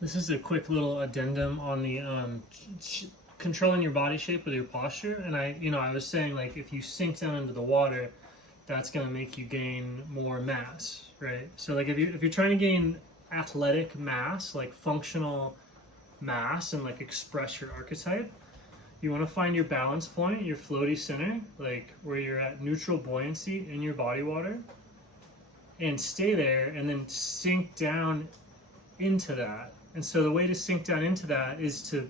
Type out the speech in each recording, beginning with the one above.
This is a quick little addendum on the controlling your body shape with your posture. And I was saying, like, if you sink down into the water, that's going to make you gain more mass, right? So like if you're trying to gain athletic mass, like functional mass, and like express your archetype, you want to find your balance point, your floaty center, like where you're at neutral buoyancy in your body water, and stay there, and then sink down into that. And so the way to sink down into that is to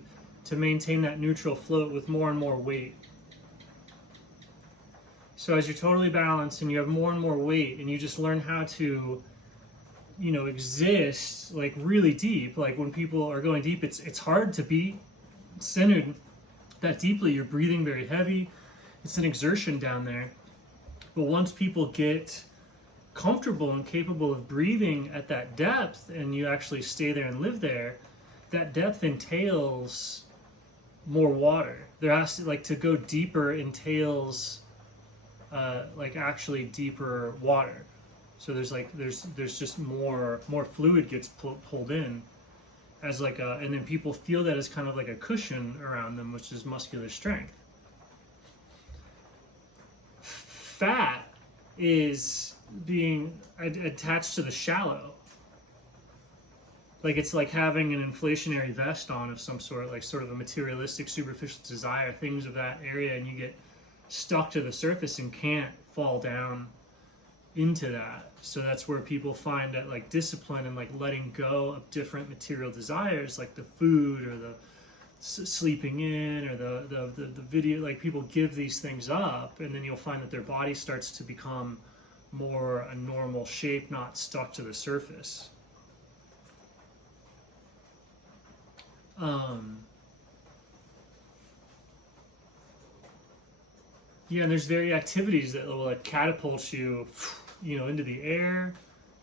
maintain that neutral float with more and more weight. So as you're totally balanced and you have more and more weight, and you just learn how to, exist like really deep. Like when people are going deep, it's hard to be centered that deeply. You're breathing very heavy. It's an exertion down there. But once people get comfortable and capable of breathing at that depth, and you actually stay there and live there, that depth entails more water. There has to, like, to go deeper entails like actually deeper water. So there's just more fluid gets pulled in as like a, and then people feel that as kind of like a cushion around them, which is muscular strength. Fat is being attached to the shallow. Like it's like having an inflationary vest on of some sort, like sort of a materialistic, superficial desire, things of that area, and you get stuck to the surface and can't fall down into that. So that's where people find that like discipline and like letting go of different material desires, like the food or the sleeping in or the video, like people give these things up, and then you'll find that their body starts to become more a normal shape, not stuck to the surface. Yeah, and there's very activities that will like catapult you, into the air,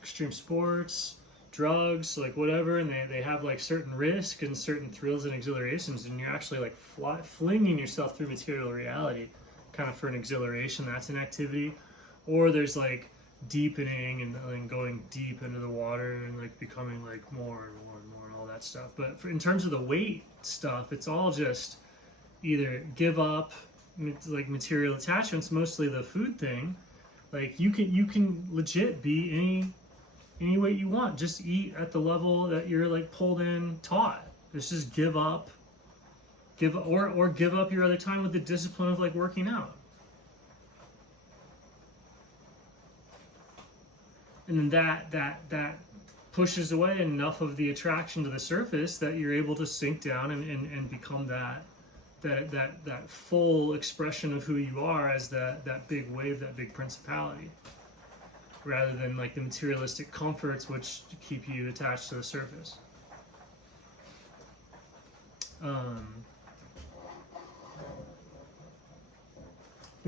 extreme sports, drugs, like whatever, and they have like certain risk and certain thrills and exhilarations, and you're actually like flinging yourself through material reality, kind of for an exhilaration. That's an activity. Or there's like deepening and going deep into the water and like becoming like more and more and more and all that stuff. But in terms of the weight stuff, it's all just either give up like material attachments, mostly the food thing. Like you can legit be any weight you want. Just eat at the level that you're like pulled in, taught. Just give up, or give up your other time with the discipline of like working out. And then that pushes away enough of the attraction to the surface that you're able to sink down and become that full expression of who you are as that big wave, that big principality, rather than like the materialistic comforts which keep you attached to the surface.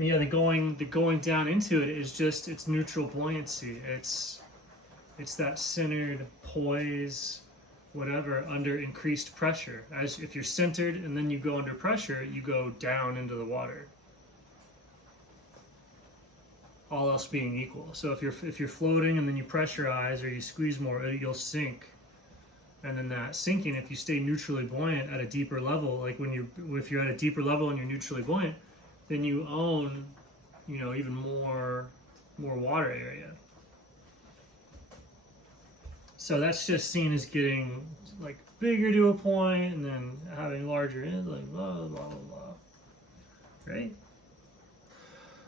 Yeah, the going down into it is just, it's neutral buoyancy. It's that centered poise, whatever, under increased pressure. As if you're centered and then you go under pressure, you go down into the water. All else being equal. So if you're floating and then you pressurize or you squeeze more, you'll sink. And then that sinking, if you stay neutrally buoyant at a deeper level, like if you're at a deeper level and you're neutrally buoyant, then you own, even more water area. So that's just seen as getting like bigger to a point, and then having larger, like blah blah blah blah, right?